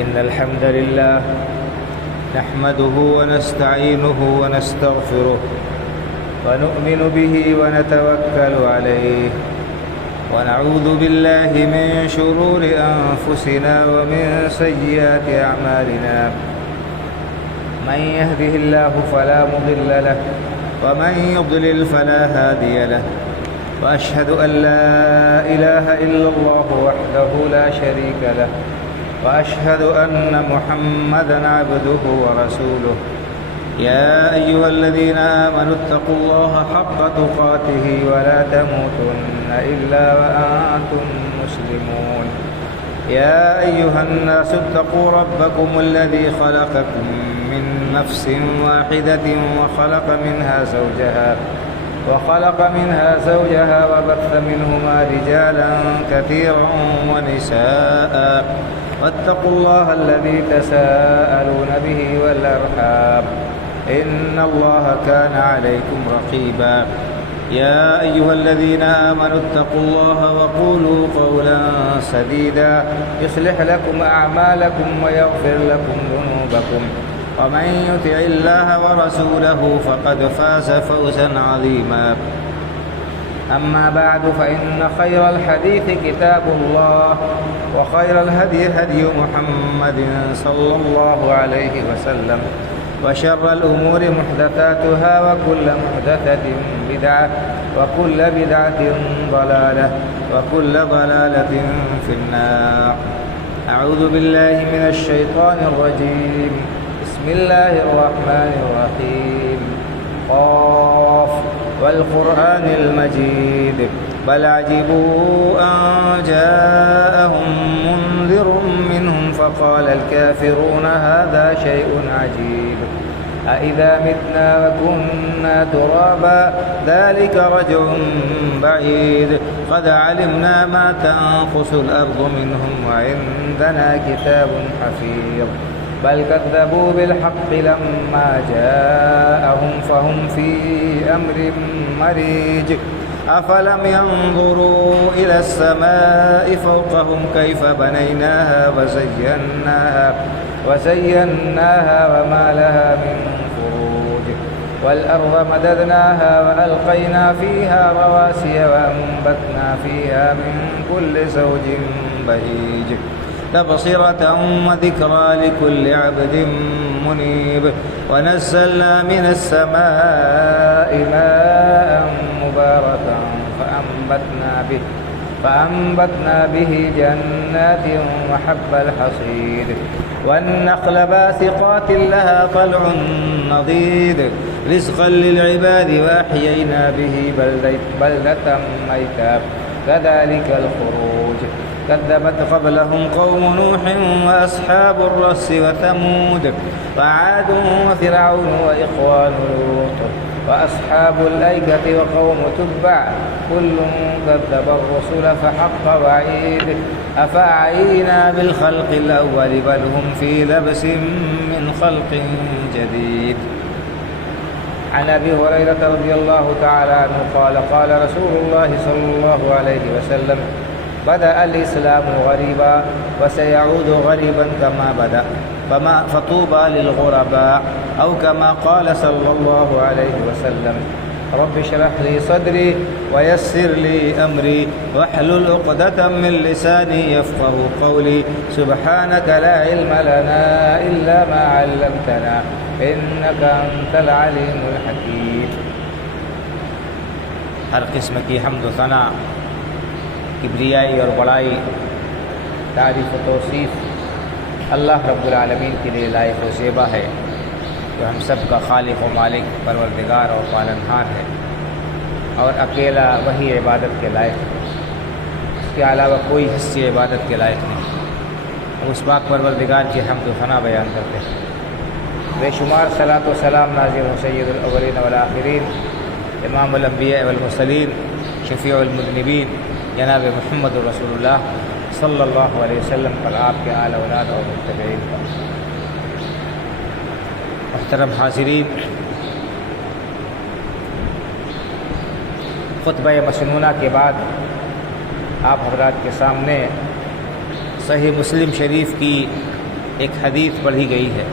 إن الحمد لله نحمده ونستعينه ونستغفره ونؤمن به ونتوكل عليه ونعوذ بالله من شرور أنفسنا ومن سيئات أعمالنا من يهده الله فلا مضل له ومن يضلل فلا هادي له وأشهد أن لا إله إلا الله وحده لا شريك له وأشهد أن محمدًا عبده ورسوله يا أيها الذين آمنوا اتقوا الله حق تقاته ولا تموتن إلا وأنتم مسلمون يا أيها الناس اتقوا ربكم الذي خلقكم من نفس واحدة وخلق منها زوجها وبث منهما رجالا كثيرا ونساء واتقوا الله الذي تساءلون به والأرحام إن الله كان عليكم رقيبا يا أيها الذين آمنوا اتقوا الله وقولوا قولا سديدا يصلح لكم أعمالكم ويغفر لكم ذنوبكم ومن يطع الله ورسوله فقد فاز فوزا عظيما أما بعد فإن خير الحديث كتاب الله وخير الهدي هدي محمد صلى الله عليه وسلم وشر الأمور محدثاتها وكل محدثة بدعة وكل بدعة ضلالة وكل ضلالة في النار. أعوذ بالله من الشيطان الرجيم. بسم الله الرحمن الرحيم. قاف والقرآن المجيد بل عجبوا أن جاءهم منذر منهم فقال الكافرون هذا شيء عجيب أإذا متنا وكنا ترابا ذلك رجع بعيد قد علمنا ما تنقص الأرض منهم وعندنا كتاب حفيظ بل كذبوا بالحق لما جاءهم فهم في أمر مريج أفلم ينظروا إلى السماء فوقهم كيف بنيناها وزيناها وما لها من فروج والأرض مددناها وألقينا فيها رواسي وأنبتنا فيها من كل زوج بهيج تبصرة وذكرى لكل عبد منيب ونزلنا من السماء ماء مباركا فأنبتنا به جنات وحب الحصيد والنخل باسقات لها طلع نضيد رزقا للعباد وأحيينا به بلدة ميتا كذلك الخروج كذبت قبلهم قوم نوح وأصحاب الرس وثمود وعاد وفرعون وإخوان لوط وأصحاب الأيكة وقوم تبع كل كذب الرسل فحق وعيد أفعينا بالخلق الأول بل هم في لبس من خلق جديد. عن أبي هريرة رضي الله تعالى عنه قال رسول الله صلى الله عليه وسلم بدأ الإسلام غريبا وسيعود غريبا كما بدأ فطوبى للغرباء أو كما قال صلى الله عليه وسلم رب اشرح لي صدري ويسر لي أمري واحلل عقدة من لساني يفقه قولي سبحانك لا علم لنا إلا ما علمتنا إنك أنت العليم الحكيم. ہر قسم کی حمد و ثنا کبریائی اور بڑائی تعریف و توصیف اللہ رب العالمین کے لیے لائق و زیبا ہے جو ہم سب کا خالق و مالک پروردگار اور پالنہار ہے اور اکیلا وہی عبادت کے لائق ہے. اس کے علاوہ کوئی حصی عبادت کے لائق نہیں. اس پاک پروردگار کی حمد و ثنا بیان کرتے ہیں. بے شمار صلاۃ و سلام نازل ہو سید الاولین والآخرین امام الانبیاء والمرسلین شفیع المذنبین جناب محمد رسول اللہ صلی اللہ علیہ وسلم پر، آپ کے آل اولاد اور متبعین پر. محترم حاضرین، خطبہ مسنونہ کے بعد آپ حضرات کے سامنے صحیح مسلم شریف کی ایک حدیث پڑھی گئی ہے۔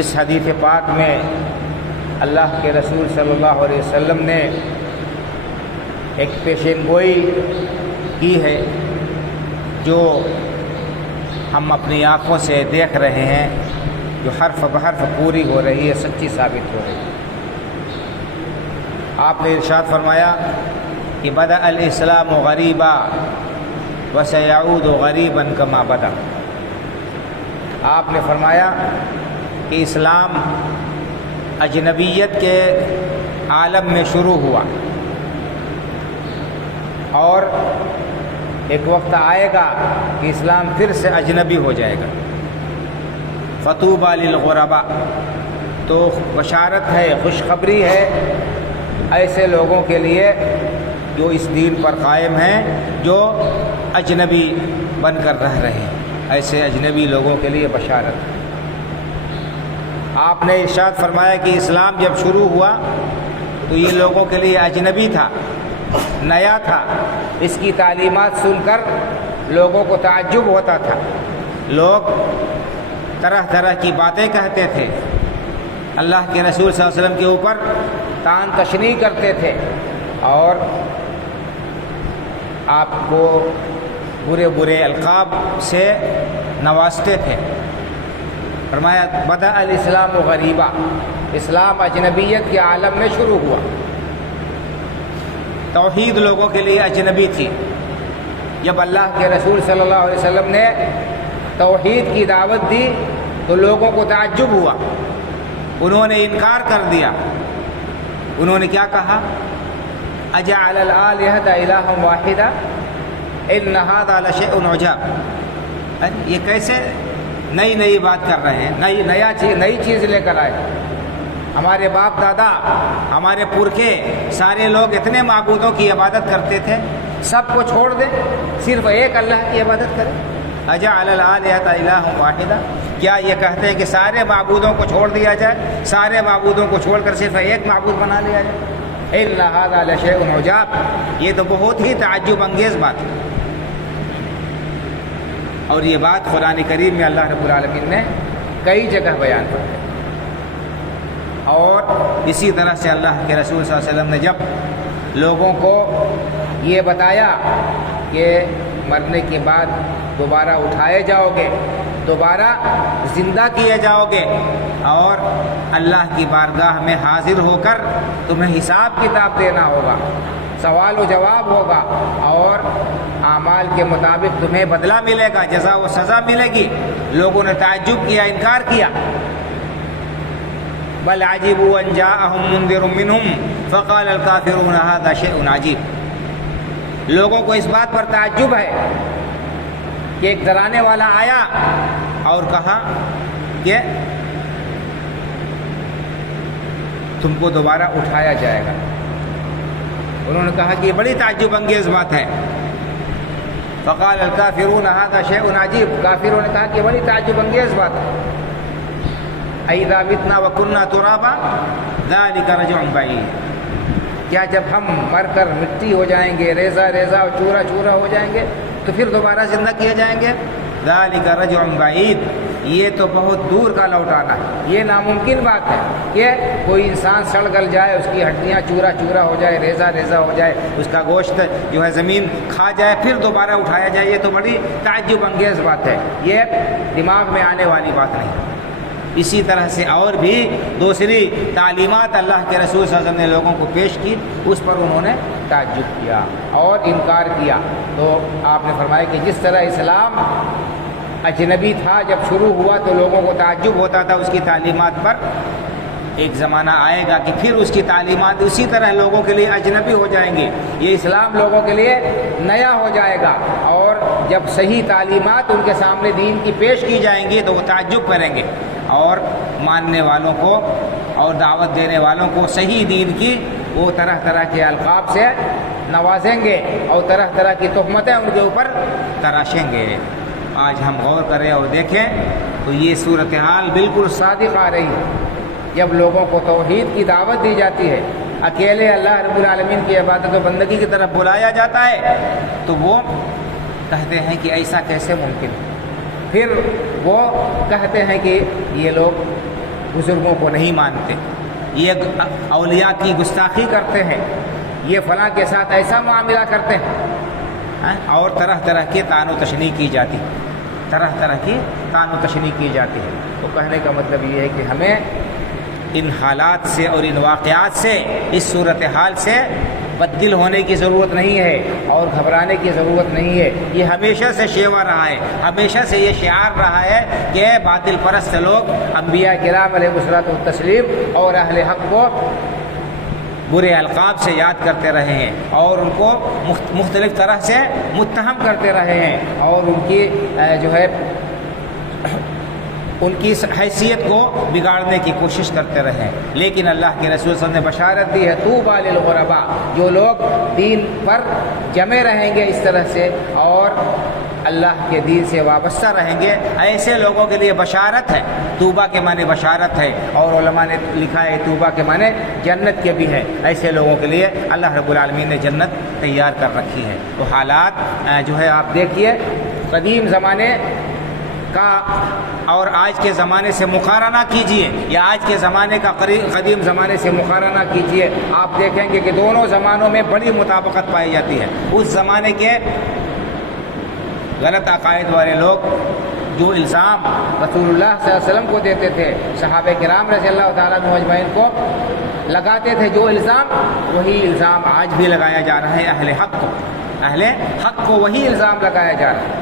اس حدیث پاک میں اللہ کے رسول صلی اللہ علیہ وسلم نے ایک پیشین گوئی کی ہے جو ہم اپنی آنکھوں سے دیکھ رہے ہیں، جو حرف بحرف پوری ہو رہی ہے، سچی ثابت ہو رہی ہے۔ آپ نے ارشاد فرمایا کہ بدأ الاسلام غریبا وسیعود غریبا کما بدأ۔ آپ نے فرمایا کہ اسلام اجنبیت کے عالم میں شروع ہوا اور ایک وقت آئے گا کہ اسلام پھر سے اجنبی ہو جائے گا۔ فطوبی للغرباء، تو بشارت ہے، خوشخبری ہے ایسے لوگوں کے لیے جو اس دین پر قائم ہیں، جو اجنبی بن کر رہ رہے ہیں، ایسے اجنبی لوگوں کے لیے بشارت ہے۔ آپ نے ارشاد فرمایا کہ اسلام جب شروع ہوا تو یہ لوگوں کے لیے اجنبی تھا، نیا تھا۔ اس کی تعلیمات سن کر لوگوں کو تعجب ہوتا تھا، لوگ طرح طرح کی باتیں کہتے تھے، اللہ کے رسول صلی اللہ علیہ وسلم کے اوپر طعن تشنیع کرتے تھے اور آپ کو برے برے القاب سے نوازتے تھے۔ فرمایا بدأ الاسلام غریبا، اسلام اجنبیت کے عالم میں شروع ہوا۔ توحید لوگوں کے لیے اجنبی تھی۔ جب اللہ کے رسول صلی اللہ علیہ وسلم نے توحید کی دعوت دی تو لوگوں کو تعجب ہوا، انہوں نے انکار کر دیا۔ انہوں نے کیا کہا؟ اجعل الآلہۃ الہا واحدا ان ھذا لشیء عجاب۔ یہ کیسے نئی بات کر رہے ہیں، نئی چیز لے کر آئے۔ ہمارے باپ دادا، ہمارے پرکھے سارے لوگ اتنے معبودوں کی عبادت کرتے تھے، سب کو چھوڑ دیں، صرف ایک اللہ کی عبادت کریں۔ اجعل الآلہۃ الہا واحدا، کیا یہ کہتے ہیں کہ سارے معبودوں کو چھوڑ دیا جائے، سارے معبودوں کو چھوڑ کر صرف ایک معبود بنا لیا جائے؟ ان ھذا لشیء عجاب، یہ تو بہت ہی تعجب انگیز بات ہے۔ اور یہ بات قرآن کریم میں اللہ رب العالمین نے کئی جگہ بیان کی ہے۔ اور اسی طرح سے اللہ کے رسول صلی اللہ علیہ وسلم نے جب لوگوں کو یہ بتایا کہ مرنے کے بعد دوبارہ اٹھائے جاؤ گے، دوبارہ زندہ کیے جاؤ گے اور اللہ کی بارگاہ میں حاضر ہو کر تمہیں حساب کتاب دینا ہوگا، سوال و جواب ہوگا اور اعمال کے مطابق تمہیں بدلہ ملے گا، جزا و سزا ملے گی۔ لوگوں نے تعجب کیا، انکار کیا۔ بل عجبوا ان جاءهم منذر منهم فقال الكافرون هذا شيء عجیب۔ لوگوں کو اس بات پر تعجب ہے کہ ایک ڈرانے والا آیا اور کہا کہ تم کو دوبارہ اٹھایا جائے گا۔ انہوں نے کہا کہ یہ بڑی تعجب انگیز بات ہے۔ فقال الکافرون ھذا شیء عجیب، کافروں نے کہا کہ یہ بڑی تعجب انگیز بات ہے۔ اذا متنا وکنا ترابا ذلک رجع بعید، کیا جب ہم مر کر مٹی ہو جائیں گے، ریزہ ریزہ اور چورا چورا ہو جائیں گے تو پھر دوبارہ زندہ کیے جائیں گے؟ ذلک رجع بعید، یہ تو بہت دور کا لوٹانا ہے، یہ ناممکن بات ہے کہ کوئی انسان سڑ گل جائے، اس کی ہڈیاں چورا چورا ہو جائے، ریزہ ریزہ ہو جائے، اس کا گوشت جو ہے زمین کھا جائے، پھر دوبارہ اٹھایا جائے۔ یہ تو بڑی تعجب انگیز بات ہے، یہ دماغ میں آنے والی بات نہیں۔ اسی طرح سے اور بھی دوسری تعلیمات اللہ کے رسول صلی اللہ علیہ وسلم نے لوگوں کو پیش کی، اس پر انہوں نے تعجب کیا اور انکار کیا۔ تو آپ نے فرمایا کہ جس طرح اسلام اجنبی تھا جب شروع ہوا تو لوگوں کو تعجب ہوتا تھا اس کی تعلیمات پر، ایک زمانہ آئے گا کہ پھر اس کی تعلیمات اسی طرح لوگوں کے لیے اجنبی ہو جائیں گے، یہ اسلام لوگوں کے لیے نیا ہو جائے گا، اور جب صحیح تعلیمات ان کے سامنے دین کی پیش کی جائیں گی تو وہ تعجب کریں گے اور ماننے والوں کو اور دعوت دینے والوں کو صحیح دین کی وہ طرح طرح کے القاب سے نوازیں گے اور طرح طرح کی تہمتیں ان کے اوپر تراشیں گے۔ آج ہم غور کریں اور دیکھیں تو یہ صورتحال بالکل صادق آ رہی ہے۔ جب لوگوں کو توحید کی دعوت دی جاتی ہے، اکیلے اللہ رب العالمین کی عبادت و بندگی کی طرف بلایا جاتا ہے، تو وہ کہتے ہیں کہ ایسا کیسے ممکن ہے، پھر وہ کہتے ہیں کہ یہ لوگ بزرگوں کو نہیں مانتے، یہ اولیاء کی گستاخی کرتے ہیں، یہ فلاں کے ساتھ ایسا معاملہ کرتے ہیں، اور طرح طرح کے طعن و تشنیع کی جاتی، طرح طرح کی طعن و تشنیع کی جاتی ہے۔ تو کہنے کا مطلب یہ ہے کہ ہمیں ان حالات سے اور ان واقعات سے، اس صورتحال سے بددل ہونے کی ضرورت نہیں ہے اور گھبرانے کی ضرورت نہیں ہے۔ یہ ہمیشہ سے شیوا رہا ہے، ہمیشہ سے یہ شعار رہا ہے کہ باطل پرست لوگ انبیاء کرام علیہ الصلوۃ والتسلیم اور اہل حق کو برے القاب سے یاد کرتے رہے ہیں اور ان کو مختلف طرح سے متہم کرتے رہے ہیں اور ان کی جو ہے ان کی حیثیت کو بگاڑنے کی کوشش کرتے رہے، لیکن اللہ کے رسول صلی اللہ علیہ وسلم نے بشارت دی ہے، طوبیٰ للغرباء، جو لوگ دین پر جمے رہیں گے اس طرح سے اور اللہ کے دین سے وابستہ رہیں گے، ایسے لوگوں کے لیے بشارت ہے۔ طوبیٰ کے معنی بشارت ہے، اور علماء نے لکھا ہے طوبیٰ کے معنی جنت کے بھی ہے۔ ایسے لوگوں کے لیے اللہ رب العالمین نے جنت تیار کر رکھی ہے۔ تو حالات جو ہے آپ دیکھیے، قدیم زمانے کا اور آج کے زمانے سے مقارنہ کیجئے، یا آج کے زمانے کا قدیم زمانے سے مقارنہ کیجئے، آپ دیکھیں گے کہ دونوں زمانوں میں بڑی مطابقت پائی جاتی ہے۔ اس زمانے کے غلط عقائد والے لوگ جو الزام رسول اللہ صلی اللہ علیہ وسلم کو دیتے تھے، صحابہ کرام رضی اللہ تعالیٰ عنہم اجمعین کو لگاتے تھے جو الزام، وہی الزام آج بھی لگایا جا رہا ہے اہل حق کو، اہل حق کو وہی الزام لگایا جا رہا ہے۔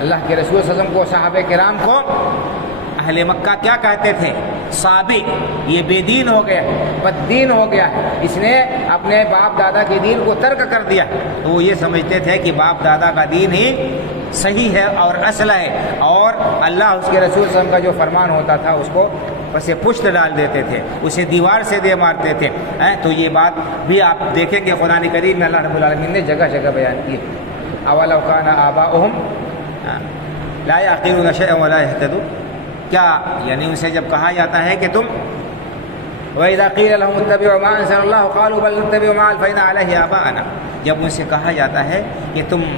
اللہ کے رسول صلی اللہ علیہ وسلم کو، صحابہ کرام کو اہل مکہ کیا کہتے تھے؟ سابق، یہ بے دین ہو گیا، بد دین ہو گیا ہے، اس نے اپنے باپ دادا کے دین کو ترک کر دیا۔ تو وہ یہ سمجھتے تھے کہ باپ دادا کا دین ہی صحیح ہے اور اصل ہے، اور اللہ اس کے رسول صلی اللہ علیہ وسلم کا جو فرمان ہوتا تھا اس کو بس پشت ڈال دیتے تھے، اسے دیوار سے دے مارتے تھے۔ تو یہ بات بھی آپ دیکھیں گے قرآن کریم میں اللہ رب العالمین نے جگہ جگہ بیان کی ہے۔ اولو کان آباؤہم لا یعقلون شیئا ولا یہتدون، کیا یعنی ان سے جب کہا جاتا ہے کہ تم وَإِذَا قِيلَ لَهُمُ اتَّبِعُوا مَا أَنزَلَ اللَّهُ قَالُوا بَلْ نَتَّبِعُ مَا أَلْفَيْنَا عَلَيْهِ آبَاءَنَا، جب ان سے کہا جاتا ہے کہ تم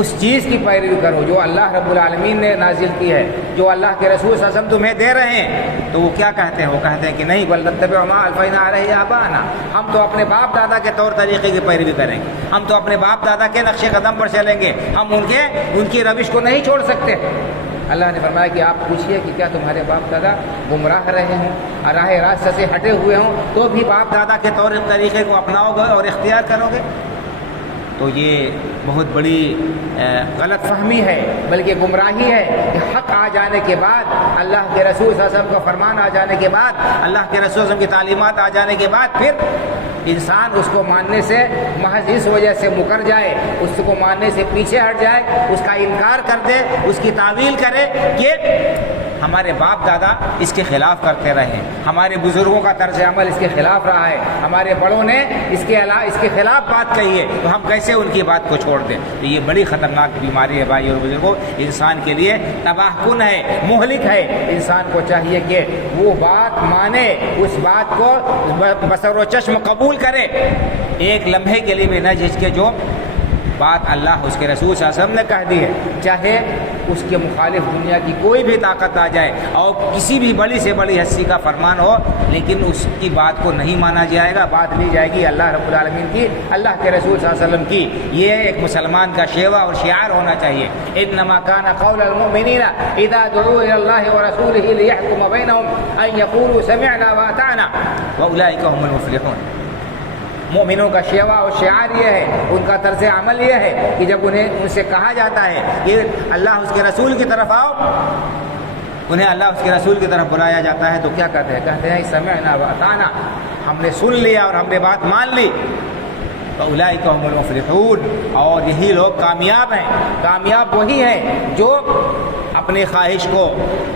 اس چیز کی پیروی کرو جو اللہ رب العالمین نے نازل کی ہے، جو اللہ کے رسول صلی اللہ علیہ وسلم تمہیں دے رہے ہیں، تو وہ کیا کہتے ہیں؟ وہ کہتے ہیں کہ نہیں، بل نتبع ما الفینا علیہ آباءنا، ہم تو اپنے باپ دادا کے طور طریقے کی پیروی کریں گے، ہم تو اپنے باپ دادا کے نقش قدم پر چلیں گے، ہم ان کی روش کو نہیں چھوڑ سکتے۔ اللہ نے فرمایا کہ آپ پوچھئے کہ کیا تمہارے باپ دادا گمراہ رہے ہوں، راہ راست سے ہٹے ہوئے ہوں، تو بھی باپ دادا کے طور طریقے کو اپناؤ گے اور اختیار کرو گے؟ تو یہ بہت بڑی غلط فہمی ہے، بلکہ گمراہی ہے کہ حق آ جانے کے بعد، اللہ کے رسول صلی اللہ علیہ وسلم کا فرمان آ جانے کے بعد، اللہ کے رسول صلی اللہ علیہ وسلم کی تعلیمات آ جانے کے بعد پھر انسان اس کو ماننے سے محض اس وجہ سے مکر جائے، اس کو ماننے سے پیچھے ہٹ جائے، اس کا انکار کر دے، اس کی تعویل کرے کہ ہمارے باپ دادا اس کے خلاف کرتے رہے، ہمارے بزرگوں کا طرز عمل اس کے خلاف رہا ہے، ہمارے بڑوں نے اس کے خلاف بات کہی ہے، تو ہم کیسے ان کی بات کو چھوڑ دیں؟ تو یہ بڑی خطرناک بیماری ہے بھائی اور بزرگوں، انسان کے لیے تباہ کن ہے، مہلک ہے۔ انسان کو چاہیے کہ وہ بات مانے، اس بات کو بصر و چشم قبول کرے، ایک لمحے کے لیے بھی نہ جھجکے جو بات اللہ اس کے رسول صلی اللہ علیہ وسلم نے کہہ دی ہے، چاہے اس کے مخالف دنیا کی کوئی بھی طاقت آ جائے اور کسی بھی بڑی سے بڑی ہستی کا فرمان ہو، لیکن اس کی بات کو نہیں مانا جائے گا، بات لی جائے گی اللہ رب العالمین کی، اللہ کے رسول صلی اللہ علیہ وسلم کی۔ یہ ایک مسلمان کا شیوا اور شعار ہونا چاہیے۔ انما کان قول المؤمنین اذا دعوا الى اللہ ورسولہ لیحکم بینہم ان یقولوا سمعنا واطعنا واولئک هم المفلحون۔ مومنوں کا شیوا اور شعار یہ ہے، ان کا طرز عمل یہ ہے کہ جب ان سے کہا جاتا ہے کہ اللہ اس کے رسول کی طرف آؤ، انہیں اللہ اس کے رسول کی طرف بلایا جاتا ہے تو کیا کہتے ہیں؟ کہتے ہیں سمعنا واطعنا، ہم نے سن لیا اور ہم نے بات مان لی۔ فاولئک هم المفلحون، اور یہی لوگ کامیاب ہیں۔ کامیاب وہی ہیں جو اپنی خواہش کو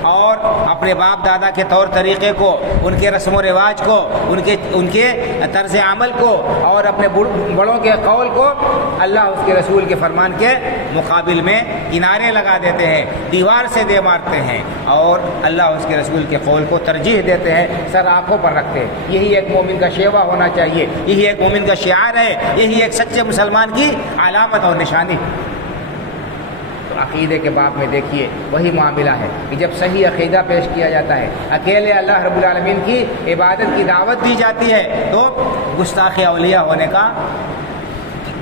اور اپنے باپ دادا کے طور طریقے کو، ان کے رسم و رواج کو، ان کے طرز عمل کو اور اپنے بڑوں کے قول کو اللہ اس کے رسول کے فرمان کے مقابل میں کنارے لگا دیتے ہیں، دیوار سے دے مارتے ہیں، اور اللہ اس کے رسول کے قول کو ترجیح دیتے ہیں، سر آنکھوں پر رکھتے ہیں۔ یہی ایک مومن کا شیوا ہونا چاہیے، یہی ایک مومن کا شعار ہے، یہی ایک سچے مسلمان کی علامت اور نشانی۔ عقیدے کے باب میں دیکھیے وہی معاملہ ہے کہ جب صحیح عقیدہ پیش کیا جاتا ہے، اکیلے اللہ رب العالمین کی عبادت کی دعوت دی جاتی ہے، تو گستاخ اولیاء ہونے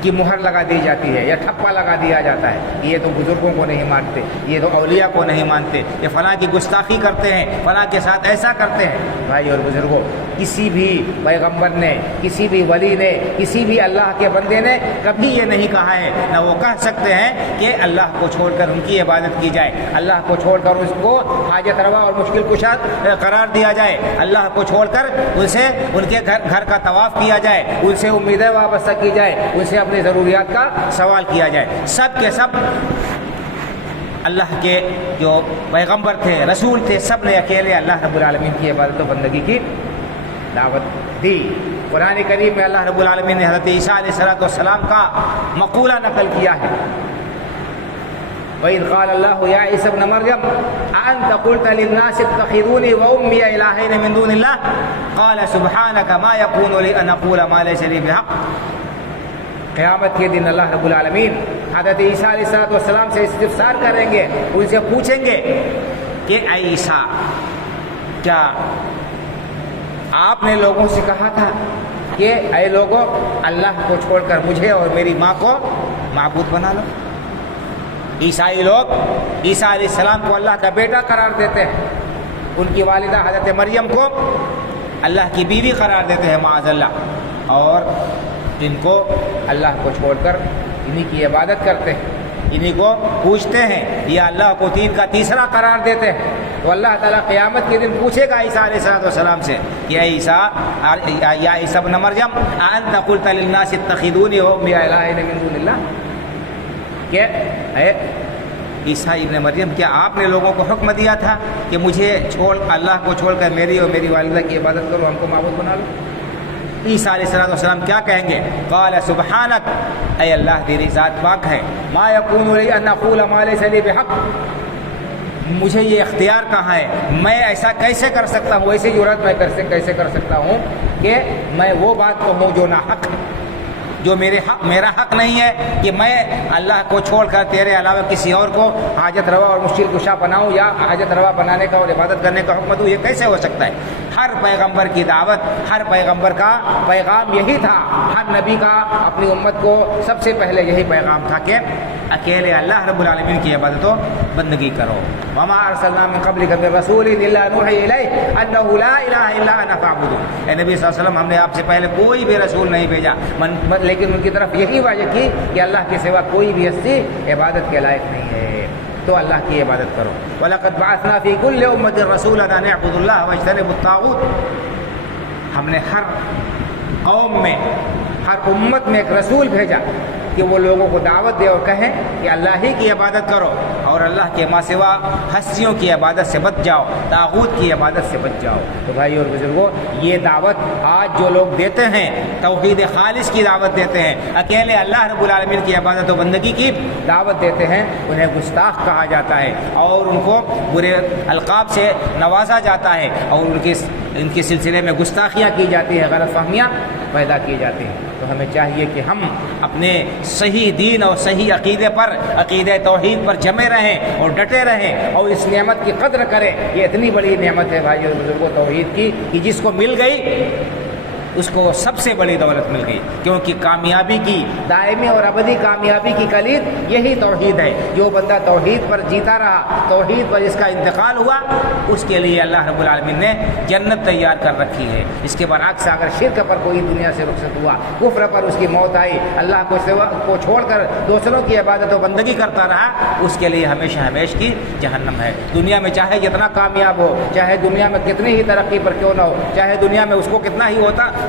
کی مہر لگا دی جاتی ہے یا ٹھپا لگا دیا جاتا ہے کہ یہ تو بزرگوں کو نہیں مانتے، یہ تو اولیاء کو نہیں مانتے، یہ فلاں کی گستاخی کرتے ہیں، فلاں کے ساتھ ایسا کرتے ہیں۔ بھائی اور بزرگوں، کسی بھی پیغمبر نے، کسی بھی ولی نے، کسی بھی اللہ کے بندے نے کبھی یہ نہیں کہا ہے، نہ وہ کہہ سکتے ہیں کہ اللہ کو چھوڑ کر ان کی عبادت کی جائے، اللہ کو چھوڑ کر اس کو حاجت روا اور مشکل کشا قرار دیا جائے، اللہ کو چھوڑ کر اسے ان کے گھر کا طواف کیا جائے، ان سے امیدیں وابستہ کی جائے، ان سے اپنی ضروریات کا سوال کیا جائے۔ سب کے سب اللہ کے جو پیغمبر تھے، رسول تھے، سب نے اکیلے اللہ رب العالمین کی عبادت و بندگی کی دعوت دی۔ قرآن کریم میں اللہ رب العالمین نے حضرت عیسیٰ علیہ السلام کا مقولہ نقل کیا ہے، وَإِذْ قَالَ اللَّهُ يَا عِيسَى ابْنَ مَرْيَمَ أَأَنْتَ قُلْتَ لِلنَّاسِ اتَّخِذُونِي وَأُمِّيَ إِلَٰهَيْنِ مِن دُونِ اللَّهِ قَالَ سُبْحَانَكَ مَا يَكُونُ لِي أَنْ أَقُولَ مَا لَيْسَ لِي بِحَقٍّ۔ قیامت کے دن اللہ رب العالمین حضرت عیسیٰ علیہ السلام سے استفسار کریں گے، ان سے پوچھیں گے کہ اے عیسیٰ، کیا آپ نے لوگوں سے کہا تھا کہ اے لوگوں، اللہ کو چھوڑ کر مجھے اور میری ماں کو معبود بنا لو؟ عیسائی لوگ عیسیٰ علیہ السلام کو اللہ کا بیٹا قرار دیتے ہیں، ان کی والدہ حضرت مریم کو اللہ کی بیوی قرار دیتے ہیں معاذ اللہ، اور جن کو اللہ کو چھوڑ کر انہی کی عبادت کرتے ہیں، انہی کو پوچھتے ہیں، یا اللہ کو تین کا تیسرا قرار دیتے ہیں۔ تو اللہ تعالیٰ قیامت کے دن پوچھے گا عیسیٰ علیہ السلام سے کہ اے عیسیٰ، یا عیسیٰ ابن مریم اانت قلت للناس اتخذونی وامي الہین من دون اللہ، کہ اے عیسیٰ ابن مریم، کیا آپ نے لوگوں کو حکم دیا تھا کہ مجھے اللہ کو چھوڑ کر میری اور میری والدہ کی عبادت کرو، ہم کو معبود بنا لو؟ عیسیٰ علیہ السلام کیا کہیں گے؟ قال سبحانک، اے اللہ تیری ذات پاک ہے، ما یکون لی ان اقول ما لیس لی بحق، مجھے یہ اختیار کہاں ہے، میں ایسا کیسے کر سکتا ہوں، ایسی جرات میں کیسے کر سکتا ہوں کہ میں وہ بات کہوں جو ناحق ہے، جو میرا حق نہیں ہے، کہ میں اللہ کو چھوڑ کر تیرے علاوہ کسی اور کو حاجت روا اور مشکل کشا بناؤں یا حاجت روا بنانے کا اور عبادت کرنے کا حکم دوں، یہ کیسے ہو سکتا ہے؟ ہر پیغمبر کی دعوت، ہر پیغمبر کا پیغام یہی تھا، ہر نبی کا اپنی امت کو سب سے پہلے یہی پیغام تھا کہ اکیلے اللہ رب العالمین کی عبادت و بندگی کرو۔ وما ارسلنا من قبلک من رسول الا نوحی الیہ انہ لا الہ الا انا فاعبدون، اے نبی صلی اللہ علیہ وسلم، ہم نے آپ سے پہلے کوئی بھی رسول نہیں بھیجا، لیکن ان کی طرف یہی وجہ کی کہ اللہ کے سوا کوئی بھی ہستی عبادت کے لائق نہیں ہے، تو اللہ کی عبادت کرو۔ وَلَقَدْ بَعَثْنَا فِي كُلِّ أُمَّةٍ رَسُولًا أَنِ اعْبُدُوا اللَّهَ وَاجْتَنِبُوا الطَّاغُوتَ، ہم نے ہر قوم میں، ہر امت میں ایک رسول بھیجا کہ وہ لوگوں کو دعوت دے اور کہیں کہ اللہ ہی کی عبادت کرو اور اللہ کے ماں سوا ہستیوں کی عبادت سے بچ جاؤ، طاغوت کی عبادت سے بچ جاؤ۔ تو بھائی اور بزرگوں، یہ دعوت آج جو لوگ دیتے ہیں، توحید خالص کی دعوت دیتے ہیں، اکیلے اللہ رب العالمین کی عبادت و بندگی کی دعوت دیتے ہیں، انہیں گستاخ کہا جاتا ہے اور ان کو برے القاب سے نوازا جاتا ہے اور ان کے سلسلے میں گستاخیاں کی جاتی ہیں، غلط فہمیاں پیدا کی جاتی ہیں۔ تو ہمیں چاہیے کہ ہم اپنے صحیح دین اور صحیح عقیدے پر، عقیدہ توحید پر جمے رہیں اور ڈٹے رہیں اور اس نعمت کی قدر کریں۔ یہ اتنی بڑی نعمت ہے بھائی اور بزرگوں توحید کی، کہ جس کو مل گئی اس کو سب سے بڑی دولت مل گئی، کیونکہ کامیابی کی، دائمی اور ابدی کامیابی کی کلید یہی توحید ہے۔ جو بندہ توحید پر جیتا رہا، توحید پر جس کا انتقال ہوا، اس کے لیے اللہ رب العالمین نے جنت تیار کر رکھی ہے۔ اس کے برعکس اگر شرک پر کوئی دنیا سے رخصت ہوا، کفر پر اس کی موت آئی، اللہ کو چھوڑ کر دوسروں کی عبادت و بندگی کرتا رہا، اس کے لیے ہمیشہ ہمیش کی جہنم ہے۔ دنیا میں چاہے جتنا کامیاب ہو، چاہے دنیا میں کتنی ہی ترقی پر کیوں نہ ہو، چاہے دنیا میں اس کو کتنا ہی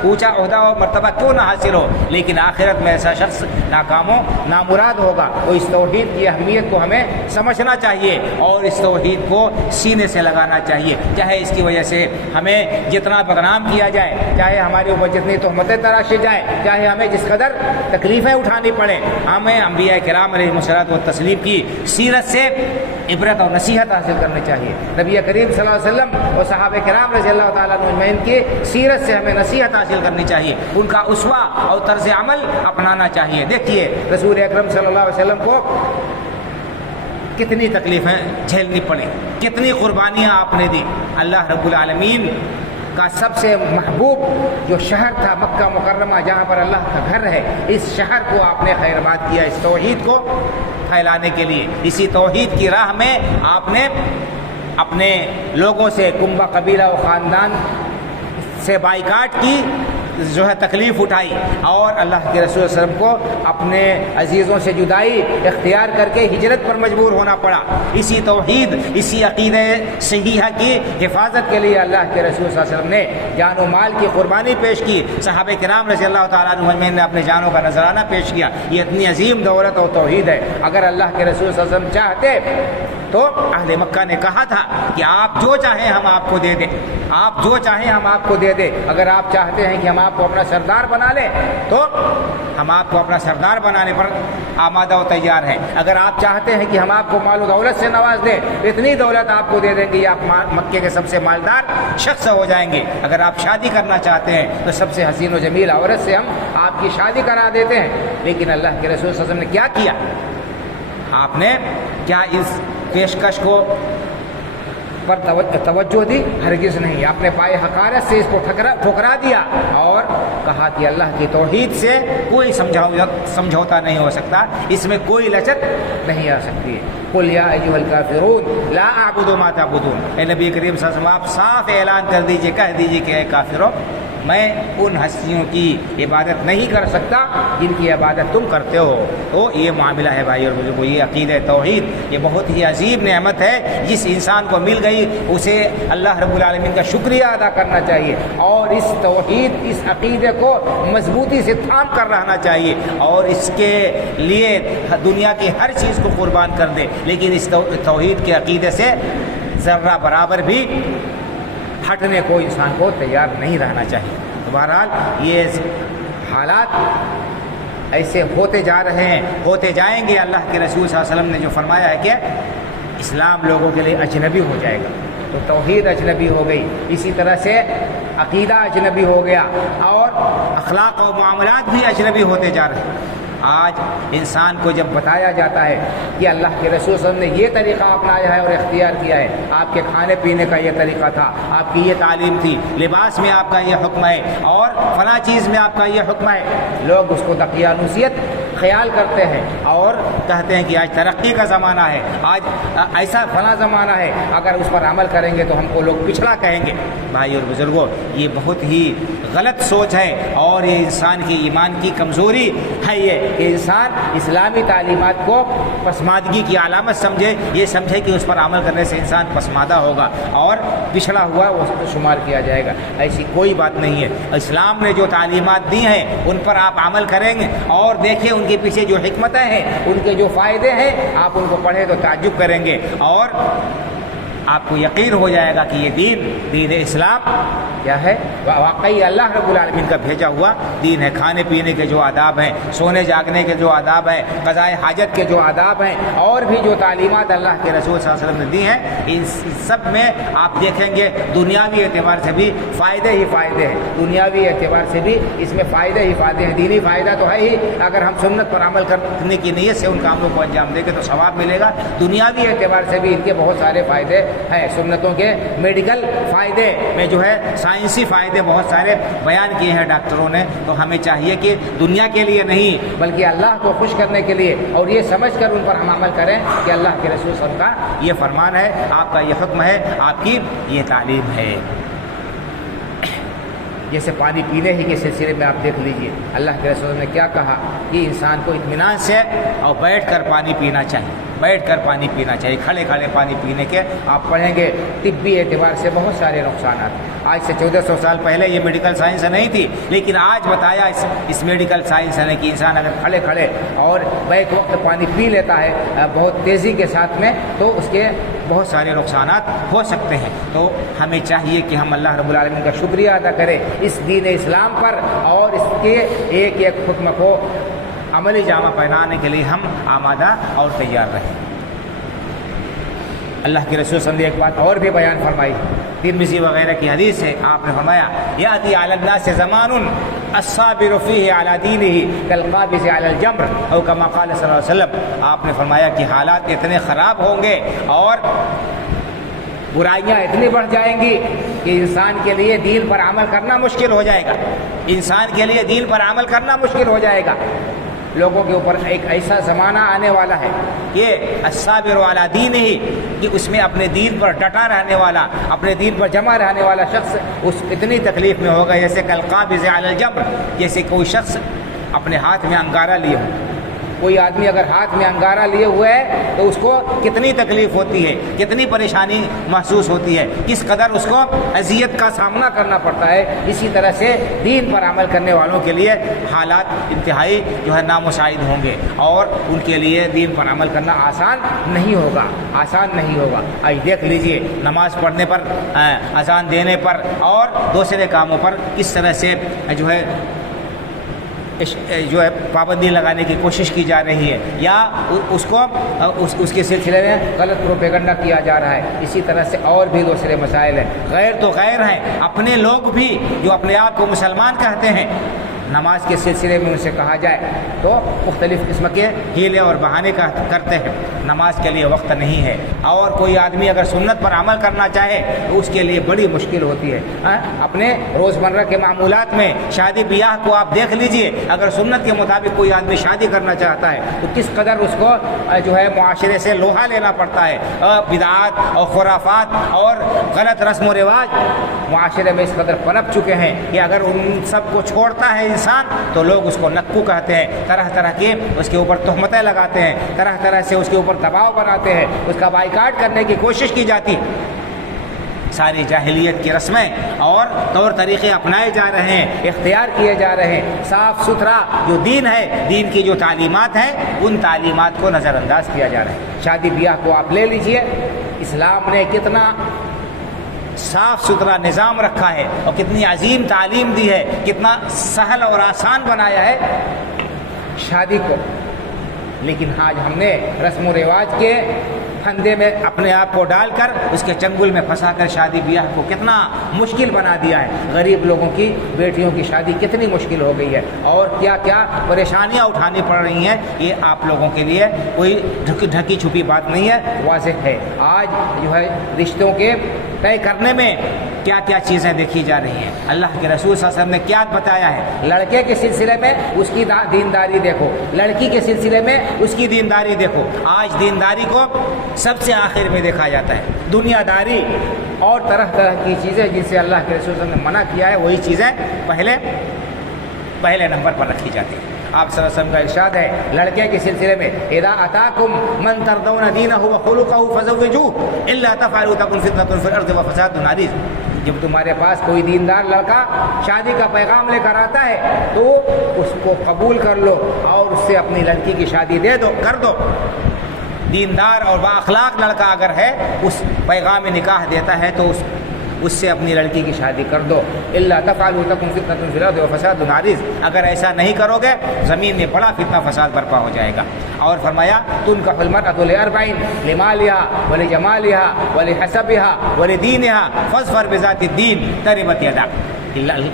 اونچا عہدہ اور مرتبہ کیوں نہ حاصل ہو، لیکن آخرت میں ایسا شخص ناکام و نامراد ہوگا۔ تو اس توحید کی اہمیت کو ہمیں سمجھنا چاہیے اور اس توحید کو سینے سے لگانا چاہیے، چاہے اس کی وجہ سے ہمیں جتنا بدنام کیا جائے، چاہے ہمارے اوپر جتنی تہمتیں تراشی جائیں، چاہے ہمیں جس قدر تکلیفیں اٹھانی پڑے، ہمیں انبیاء کرام علیہ الصلوۃ والتسلیم کی سیرت سے عبرت اور نصیحت حاصل کرنی چاہیے۔ نبی کریم صلی اللہ علیہ وسلم اور صحابہ کرام رضی اللہ تعالیٰ عنہ اجمعین کی سیرت سے ہمیں نصیحت حاصل کرنی چاہیے، ان کا اسوہ اور طرز عمل اپنانا چاہیے۔ دیکھیے رسول اکرم صلی اللہ علیہ وسلم کو کتنی تکلیفیں جھیلنی پڑیں، کتنی قربانیاں آپ نے دی۔ اللہ رب العالمین کا سب سے محبوب جو شہر تھا مکہ مکرمہ، جہاں پر اللہ کا گھر ہے، اس شہر کو آپ نے خیرباد کیا اس توحید کو پھیلانے کے لیے۔ اسی توحید کی راہ میں آپ نے اپنے لوگوں سے، کنبہ قبیلہ و خاندان سے بائیکاٹ کی، جو ہے تکلیف اٹھائی، اور اللہ کے رسول صلی اللہ علیہ وسلم کو اپنے عزیزوں سے جدائی اختیار کر کے ہجرت پر مجبور ہونا پڑا۔ اسی توحید، اسی عقیدہ صحیحہ کی حفاظت کے لیے اللہ کے رسول صلی اللہ علیہ وسلم نے جان و مال کی قربانی پیش کی۔ صحابہ کرام رضی اللہ تعالیٰ عنہ اجمعین نے اپنے جانوں کا نذرانہ پیش کیا۔ یہ اتنی عظیم دولت اور توحید ہے۔ اگر اللہ کے رسول صلی اللہ علیہ وسلم چاہتے تو اہل مکہ نے کہا تھا کہ آپ جو چاہیں ہم آپ کو دے دیں، آپ جو چاہیں ہم آپ کو دے دیں۔ اگر آپ چاہتے ہیں کہ ہم آپ کو اپنا سردار بنا لیں تو ہم آپ کو اپنا سردار بنانے پر آمادہ و تیار ہیں۔ اگر آپ چاہتے ہیں کہ ہم آپ کو مال و دولت سے نواز دیں، اتنی دولت آپ کو دے دیں گے آپ مکے کے سب سے مالدار شخص ہو جائیں گے۔ اگر آپ شادی کرنا چاہتے ہیں تو سب سے حسین و جمیل عورت سے ہم آپ کی شادی کرا دیتے ہیں۔ لیکن اللہ کے رسول صلی اللہ علیہ وسلم نے کیا کیا؟ آپ نے کیا اس پیشکش کو پر توجہ دی؟ ہرگز نہیں۔ آپ نے پائے حقارت سے اس کو ٹھکرا دیا اور کہا کہ اللہ کی توحید سے کوئی سمجھوتا نہیں ہو سکتا، اس میں کوئی لچک نہیں آ سکتی۔ قل یا ایھا الکافرون لا اعبد ما تعبدون، اے نبی کریم صلی اللہ علیہ وسلم آپ صاف اعلان کر دیجئے، کہہ دیجئے کہ اے کافروں، میں ان ہستیوں کی عبادت نہیں کر سکتا جن کی عبادت تم کرتے ہو۔ تو یہ معاملہ ہے بھائی اور بزرگوں، یہ عقیدہ توحید یہ بہت ہی عظیم نعمت ہے، جس انسان کو مل گئی اسے اللہ رب العالمین کا شکریہ ادا کرنا چاہیے، اور اس توحید، اس عقیدے کو مضبوطی سے تھام کر رہنا چاہیے، اور اس کے لیے دنیا کی ہر چیز کو قربان کر دے، لیکن اس توحید کے عقیدے سے ذرہ برابر بھی ہٹنے کو انسان کو تیار نہیں رہنا چاہیے۔ تو بہرحال یہ حالات ایسے ہوتے جا رہے ہیں، ہوتے جائیں گے۔ اللہ کے رسول صلی اللہ علیہ وسلم نے جو فرمایا ہے کہ اسلام لوگوں کے لیے اجنبی ہو جائے گا، تو توحید اجنبی ہو گئی، اسی طرح سے عقیدہ اجنبی ہو گیا، اور اخلاق و معاملات بھی اجنبی ہوتے جا رہے ہیں۔ آج انسان کو جب بتایا جاتا ہے کہ اللہ کے رسول صلی اللہ علیہ وسلم نے یہ طریقہ اپنایا ہے اور اختیار کیا ہے، آپ کے کھانے پینے کا یہ طریقہ تھا، آپ کی یہ تعلیم تھی، لباس میں آپ کا یہ حکم ہے، اور فلاں چیز میں آپ کا یہ حکم ہے، لوگ اس کو دقیانوسیت خیال کرتے ہیں اور کہتے ہیں کہ آج ترقی کا زمانہ ہے، آج ایسا فلاں زمانہ ہے، اگر اس پر عمل کریں گے تو ہم کو لوگ پچھڑا کہیں گے۔ بھائی اور بزرگوں، یہ بہت ہی غلط سوچ ہے، اور یہ انسان کی ایمان کی کمزوری ہے، یہ کہ انسان اسلامی تعلیمات کو پسماندگی کی علامت سمجھے، یہ سمجھے کہ اس پر عمل کرنے سے انسان پسماندہ ہوگا اور پچھڑا ہوا وہ شمار کیا جائے گا۔ ایسی کوئی بات نہیں ہے۔ اسلام نے جو تعلیمات دی ہیں ان پر آپ عمل کریں گے، اور دیکھیں ان کے پیچھے جو حکمتیں ہیں، ان کے جو فائدے ہیں، آپ ان کو پڑھیں تو تعجب کریں گے، اور آپ کو یقین ہو جائے گا کہ یہ دین اسلام کیا ہے، واقعی اللہ رب العالمین کا بھیجا ہوا دین ہے۔ کھانے پینے کے جو آداب ہیں، سونے جاگنے کے جو آداب ہیں، قضائے حاجت کے جو آداب ہیں، اور بھی جو تعلیمات اللہ کے رسول صلی اللہ علیہ وسلم نے دی ہیں، ان سب میں آپ دیکھیں گے دنیاوی اعتبار سے بھی فائدے ہی فائدے ہیں، دنیاوی اعتبار سے بھی اس میں فائدے ہی فائدے ہیں۔ دینی فائدہ تو ہے ہی، اگر ہم سنت پر عمل کرنے کی نیت سے ان کاموں کو انجام دیں گے تو ثواب ملے گا۔ دنیاوی اعتبار سے بھی ان کے بہت سارے فائدے ہیں۔ سنتوں کے میڈیکل فائدے میں جو ہے سائنسی فائدے بہت سارے بیان کیے ہیں ڈاکٹروں نے، تو ہمیں چاہیے کہ دنیا کے لیے نہیں بلکہ اللہ کو خوش کرنے کے لیے، اور یہ سمجھ کر ان پر ہم عمل کریں کہ اللہ کے رسول صلی اللہ علیہ وسلم کا یہ فرمان ہے، آپ کا یہ حکم ہے، آپ کی یہ تعلیم ہے۔ جیسے پانی پینے ہی کے سلسلے میں آپ دیکھ لیجئے، اللہ کے رسول نے کیا کہا کہ انسان کو اطمینان سے اور بیٹھ کر پانی پینا چاہیے، بیٹھ کر پانی پینا چاہیے۔ کھڑے کھڑے پانی پینے کے آپ پڑھیں گے طبی اعتبار سے بہت سارے نقصانات۔ آج سے 1400 سال پہلے یہ میڈیکل سائنس نہیں تھی، لیکن آج بتایا اس میڈیکل سائنس نے کہ انسان اگر کھڑے کھڑے اور بیک وقت پانی پی لیتا ہے بہت تیزی کے ساتھ میں، تو اس کے بہت سارے نقصانات ہو سکتے ہیں۔ تو ہمیں چاہیے کہ ہم اللہ رب العالمین کا شکریہ ادا کریں اس دین اسلام پر، اور اس کے ایک ایک حکم کو عملی جامہ پہنانے کے لیے ہم آمادہ اور تیار رہیں۔ اللہ کے رسول صلی اللہ علیہ وسلم نے ایک بات اور بھی بیان فرمائی، ترمذی وغیرہ کی حدیث ہے، آپ نے فرمایا یاتی علی الناس زمان الصابر فیہ علی دینہ کالقابض علی الجمر او کما قال صلی اللہ علیہ وسلم۔ آپ نے فرمایا کہ حالات اتنے خراب ہوں گے اور برائیاں اتنی بڑھ جائیں گی کہ انسان کے لیے دین پر عمل کرنا مشکل ہو جائے گا، انسان کے لیے دین پر عمل کرنا مشکل ہو جائے گا۔ لوگوں کے اوپر ایک ایسا زمانہ آنے والا ہے کہ الصابر علی دینہ، کہ اس میں اپنے دین پر ڈٹا رہنے والا، اپنے دین پر جمع رہنے والا شخص اس اتنی تکلیف میں ہوگا جیسے کالقابض علی الجمر، جیسے کوئی شخص اپنے ہاتھ میں انگارہ لیے ہو۔ کوئی آدمی اگر ہاتھ میں انگارہ لیے ہوئے ہے تو اس کو کتنی تکلیف ہوتی ہے، کتنی پریشانی محسوس ہوتی ہے، کس قدر اس کو اذیت کا سامنا کرنا پڑتا ہے۔ اسی طرح سے دین پر عمل کرنے والوں کے لیے حالات انتہائی نامساعد ہوں گے اور ان کے لیے دین پر عمل کرنا آسان نہیں ہوگا، آسان نہیں ہوگا۔ آج دیکھ لیجئے نماز پڑھنے پر، اذان دینے پر اور دوسرے کاموں پر کس طرح سے جو ہے پابندی لگانے کی کوشش کی جا رہی ہے، یا اس کے سلسلے میں غلط پروپیگنڈا کیا جا رہا ہے۔ اسی طرح سے اور بھی دوسرے مسائل ہیں۔ غیر تو غیر ہیں، اپنے لوگ بھی جو اپنے آپ کو مسلمان کہتے ہیں، نماز کے سلسلے میں ان سے کہا جائے تو مختلف قسم کے ہیلے اور بہانے کرتے ہیں، نماز کے لیے وقت نہیں ہے۔ اور کوئی آدمی اگر سنت پر عمل کرنا چاہے تو اس کے لیے بڑی مشکل ہوتی ہے۔ اپنے روزمرہ کے معمولات میں شادی بیاہ کو آپ دیکھ لیجئے، اگر سنت کے مطابق کوئی آدمی شادی کرنا چاہتا ہے تو کس قدر اس کو معاشرے سے لوہا لینا پڑتا ہے۔ بدعات اور خرافات اور غلط رسم و رواج معاشرے میں اس قدر پنپ چکے ہیں کہ اگر ان سب کو چھوڑتا ہے انسان تو لوگ اس کو نکو کہتے ہیں، طرح طرح کے اس کے اوپر تہمتیں لگاتے ہیں، طرح طرح سے اس کے اوپر دباؤ بناتے ہیں، اس کا بائیکاٹ کرنے کی کوشش کی جاتی ہے۔ ساری جاہلیت کی رسمیں اور طور طریقے اپنائے جا رہے ہیں، اختیار کیے جا رہے ہیں۔ صاف ستھرا جو دین ہے، دین کی جو تعلیمات ہیں، ان تعلیمات کو نظر انداز کیا جا رہا ہے۔ شادی بیاہ کو آپ لے لیجئے، اسلام نے کتنا صاف ستھرا نظام رکھا ہے اور کتنی عظیم تعلیم دی ہے، کتنا سہل اور آسان بنایا ہے شادی کو، لیکن آج ہم نے رسم و رواج کے پھندے میں اپنے آپ کو ڈال کر اس کے چنگل میں پھنسا کر شادی بیاہ کو کتنا مشکل بنا دیا ہے۔ غریب لوگوں کی بیٹیوں کی شادی کتنی مشکل ہو گئی ہے اور کیا کیا پریشانیاں اٹھانی پڑ رہی ہیں، یہ آپ لوگوں کے لیے کوئی ڈھکی چھپی بات نہیں ہے، واضح ہے۔ آج رشتوں کے طے کرنے میں کیا کیا چیزیں دیکھی جا رہی ہیں، اللہ کے رسول صلی اللہ علیہ وسلم نے کیا بتایا ہے۔ لڑکے کے سلسلے میں اس کی دینداری دیکھو، لڑکی کے سلسلے میں اس کی دینداری دیکھو۔ آج دینداری کو سب سے آخر میں دیکھا جاتا ہے، دنیا داری اور طرح طرح کی چیزیں جن سے اللہ کے رسول صلی اللہ علیہ وسلم نے منع کیا ہے، وہی چیزیں پہلے نمبر پر رکھی جاتی ہیں۔ آپ صلی اللہ علیہ وسلم کا ارشاد ہے لڑکے کے سلسلے میں، اذا اتاکم من ترضون دینہ وخلقہ فزوجوہ الا تفعلوا تکن فتنۃ فی الارض وفساد عریض۔ جب تمہارے پاس کوئی دیندار لڑکا شادی کا پیغام لے کر آتا ہے تو اس کو قبول کر لو اور اس سے اپنی لڑکی کی شادی کر دو۔ دیندار اور با اخلاق لڑکا اگر ہے، اس پیغام نکاح دیتا ہے تو اس سے اپنی لڑکی کی شادی کر دو۔ الا تفعلوا تکن فتنۃ فی الارض وفساد عریض، اگر ایسا نہیں کرو گے زمین میں بڑا فتنہ فساد برپا ہو جائے گا۔ اور فرمایا تنکح المرأة لأربع لمالها ولجمالها ولحسبها ولدینها فاظفر بذات الدین تربت یداک۔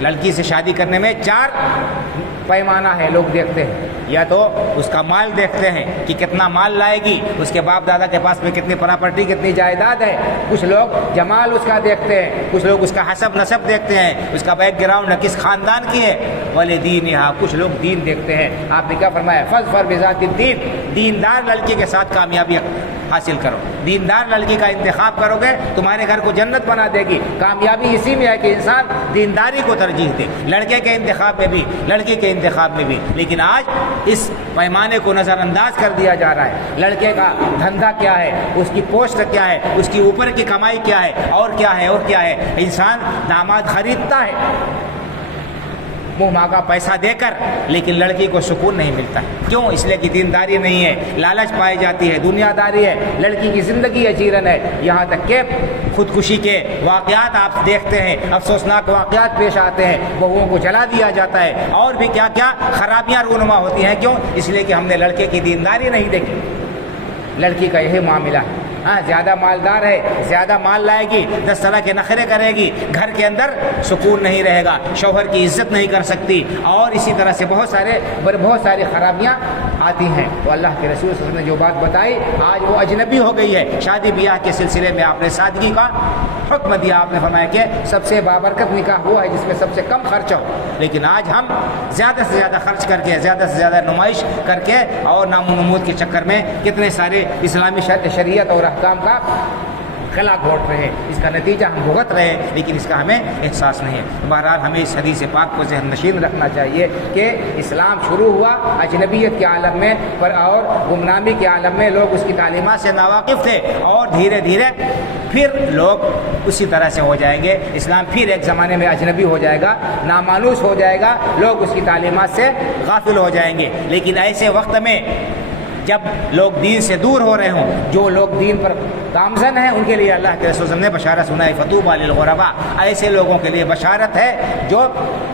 لڑکی سے شادی کرنے میں 4 پیمانہ ہے، لوگ دیکھتے ہیں۔ یا تو اس کا مال دیکھتے ہیں کہ کتنا مال لائے گی، اس کے باپ دادا کے پاس میں کتنی پراپرٹی، کتنی جائیداد ہے۔ کچھ لوگ جمال اس کا دیکھتے ہیں، کچھ لوگ اس کا حسب نسب دیکھتے ہیں، اس کا بیک گراؤنڈ کس خاندان کی ہے۔ ولدینہا، کچھ لوگ دین دیکھتے ہیں۔ آپ نے کیا فرمایا؟ فاظفر بذات الدین، دیندار لڑکی کے ساتھ کامیابی حاصل کرو۔ دیندار لڑکی کا انتخاب کرو گے تمہارے گھر کو جنت بنا دے گی۔ کامیابی اسی میں ہے کہ انسان دینداری کو ترجیح دے، لڑکے کے انتخاب میں بھی، لڑکی کے انتخاب میں بھی۔ لیکن آج اس پیمانے کو نظر انداز کر دیا جا رہا ہے۔ لڑکے کا دھندا کیا ہے، اس کی پوسٹ کیا ہے، اس کی اوپر کی کمائی کیا ہے، اور کیا ہے اور کیا ہے۔ انسان داماد خریدتا ہے منہ مانگا پیسہ دے کر، لیکن لڑکی کو سکون نہیں ملتا۔ کیوں؟ اس لیے کہ دینداری نہیں ہے، لالچ پائی جاتی ہے، دنیا داری ہے، لڑکی کی زندگی اجیرن ہے۔ یہاں تک کہ خودکشی کے واقعات آپ دیکھتے ہیں، افسوسناک واقعات پیش آتے ہیں، بہوؤں کو جلا دیا جاتا ہے، اور بھی کیا کیا خرابیاں رونما ہوتی ہیں۔ کیوں؟ اس لیے کہ ہم نے لڑکے کی دینداری نہیں دیکھی۔ لڑکی کا یہی معاملہ ہے، ہاں زیادہ مالدار ہے، زیادہ مال لائے گی، 10 طرح کے نخرے کرے گی، گھر کے اندر سکون نہیں رہے گا، شوہر کی عزت نہیں کر سکتی، اور اسی طرح سے بہت ساری خرابیاں آتی ہیں۔ تو اللہ کے رسول صلی اللہ علیہ وسلم نے جو بات بتائی، آج وہ اجنبی ہو گئی ہے۔ شادی بیاہ کے سلسلے میں آپ نے سادگی کا حکم دیا، آپ نے فرمایا کہ سب سے بابرکت نکاح ہوا ہے جس میں سب سے کم خرچ ہو، لیکن آج ہم زیادہ سے زیادہ خرچ کر کے، زیادہ سے زیادہ نمائش کر کے اور نام و نمود کے چکر میں کتنے سارے اسلامی شریعت اور احکام کا خلا گھونٹ رہے ہیں، اس کا نتیجہ ہم بھگت رہے ہیں، لیکن اس کا ہمیں احساس نہیں ہے۔ بہرحال ہمیں اس حدیث پاک کو ذہن نشین رکھنا چاہیے کہ اسلام شروع ہوا اجنبیت کے عالم میں اور گمنامی کے عالم میں، لوگ اس کی تعلیمات سے ناواقف تھے، اور دھیرے دھیرے پھر لوگ اسی طرح سے ہو جائیں گے، اسلام پھر ایک زمانے میں اجنبی ہو جائے گا، نامانوس ہو جائے گا، لوگ اس کی تعلیمات سے غافل ہو جائیں گے۔ لیکن ایسے وقت میں جب لوگ دین سے دور ہو رہے ہوں، جو لوگ دین پر گامزن ہیں، ان کے لیے اللہ کے رسول نے بشارت سنائی، فطوبی للغرباء، ایسے لوگوں کے لیے بشارت ہے جو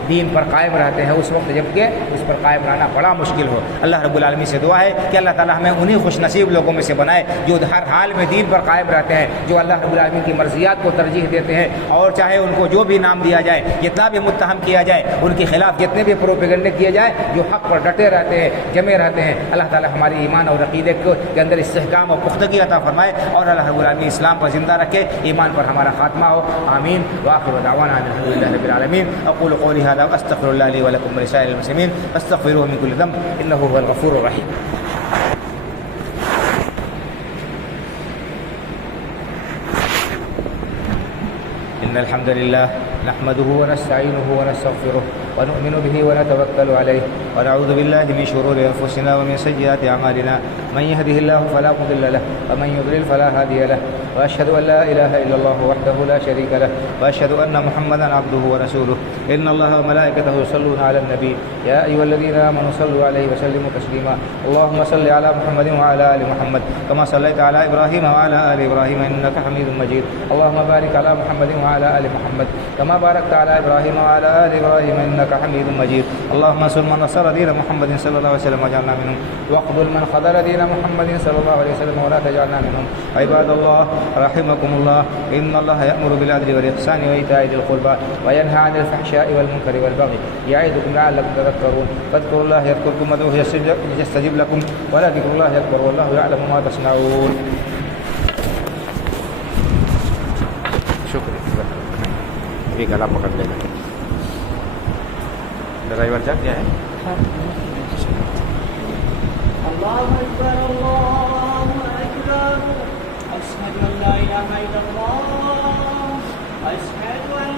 دین پر قائم رہتے ہیں اس وقت جبکہ اس پر قائم رہنا بڑا مشکل ہو۔ اللہ رب العالمین سے دعا ہے کہ اللہ تعالی ہمیں انہی خوش نصیب لوگوں میں سے بنائے جو ہر حال میں دین پر قائم رہتے ہیں، جو اللہ رب العالمین کی مرضیات کو ترجیح دیتے ہیں، اور چاہے ان کو جو بھی نام دیا جائے، جتنا بھی متہم کیا جائے، ان کے خلاف جتنے بھی پروپیگنڈے کیے جائے، جو حق پر ڈٹے رہتے ہیں، جمے رہتے ہیں۔ اللہ تعالی ہماری ایمان اور عقیدے کے اندر استحکام اور پختگی عطا فرمائے، اور اللہ رب العالمین اسلام پر زندہ رکھے، ایمان پر ہمارا خاتمہ ہو، آمین۔ وآخر دعوانا ان الحمد للہ رب العالمین۔ اقول قولی ھذا واستغفر اللہ لی ولکم ولسائر المسلمین فاستغفروه من كل ذنب انه هو الغفور الرحیم۔ ان الحمد للہ نحمده ونستعینه ونستغفره ونؤمن به ونتوکل علیہ ونعوذ باللہ من شرور انفسنا ومن سیئات اعمالنا من يهده الله فلا مضل له ومن يضلل فلا هادي له واشهد ان لا اله الا الله وحده لا شريك له واشهد ان محمدا عبده ورسوله ان الله وملائكته يصلون على النبي يا ايها الذين امنوا صلوا عليه وسلموا تسليما اللهم صل على محمد وعلى ال محمد كما صليت على ابراهيم وعلى ال ابراهيم انك حميد مجيد اللهم بارك على محمد وعلى ال محمد كما باركت على ابراهيم وعلى ال ابراهيم انك حميد مجيد اللهم انصر من نصر دين محمد صلى الله عليه وسلم واجعلنا منهم واخذل من خذل دين محمد صلى الله عليه وسلم ولا تجعلنا منهم عباد الله رحمكم الله ان الله يأمر بالعدل والاحسان وايتاء ذي القربى وينهى عن الفحشاء والمنكر والبغي يعظكم لعلكم تذكرون فاذكروا الله يذكركم وادعوه يستجب لكم ولذكر الله اكبر والله يعلم ما تصنعون۔ شکریہ۔ یہ گلا پکڑ لے گا ڈرائیور جا کیا ہے؟ اللہ اکبر اللہ اکبر اشہد ان لا الہ الا اللہ اشہد ان